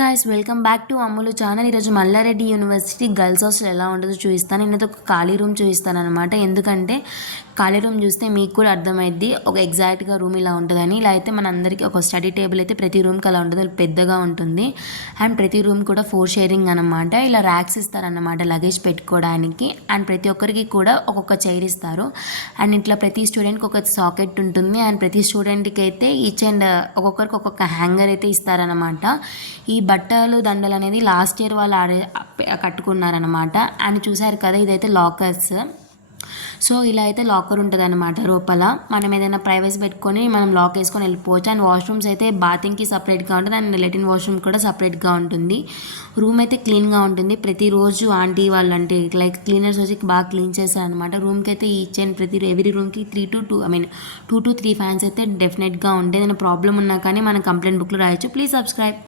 Guys welcome back to Ammulu channel. ఈరోజు Mallareddy university girls hostel ఎలా ఉంటుందో చూపిస్తాను. నేనైతే ఒక ఖాళీ రూమ్ చూపిస్తాను అనమాట. ఎందుకంటే ఖాళీ రూమ్ చూస్తే మీకు కూడా అర్థమైద్ది ఒక ఎగ్జాక్ట్గా రూమ్ ఇలా ఉంటుందని. ఇలా అయితే మన అందరికీ ఒక స్టడీ టేబుల్ అయితే ప్రతి రూమ్కి అలా ఉంటుంది, పెద్దగా ఉంటుంది. అండ్ ప్రతి రూమ్ కూడా 4 షేరింగ్ అనమాట. ఇలా ర్యాక్స్ ఇస్తారన్నమాట లగేజ్ పెట్టుకోవడానికి. అండ్ ప్రతి ఒక్కరికి కూడా ఒక్కొక్క చైర్ ఇస్తారు. అండ్ ఇట్లా ప్రతి స్టూడెంట్కి ఒక సాకెట్ ఉంటుంది. అండ్ ప్రతి స్టూడెంట్కి అయితే ఈచ్ అండ్ ఒక్కొక్కరికి ఒక్కొక్క హ్యాంగర్ అయితే ఇస్తారనమాట. ఈ బట్టలు దండలు అనేది లాస్ట్ ఇయర్ వాళ్ళు కట్టుకున్నారనమాట. అండ్ చూసారు కదా, ఇదైతే లాకర్స్. సో ఇలా అయితే లాకర్ ఉంటుంది అనమాట. లోపల మనం ఏదైనా ప్రైవసీ పెట్టుకొని మనం లాక్ వేసుకొని వెళ్ళిపోవచ్చు. అండ్ వాష్రూమ్స్ అయితే బాతింగ్కి సపరేట్గా ఉంటుంది అండ్ లెటిన్ వాష్రూమ్ కూడా సపరేట్గా ఉంటుంది. రూమ్ అయితే క్లీన్గా ఉంటుంది. ప్రతిరోజు ఆంటీ వాళ్ళు అంటే లైక్ క్లీనర్స్ వచ్చి బాగా క్లీన్ చేస్తారు అనమాట. రూమ్కి అయితే ఈచ్ అండ్ ఎవ్రీ రూమ్కి 2 to 3 ఫ్యాన్స్ అయితే డెఫినెట్గా ఉంటాయి. ఏదైనా ప్రాబ్లం ఉన్నా కానీ మనం కంప్లైంట్ బుక్లో రాయొచ్చు. Please subscribe.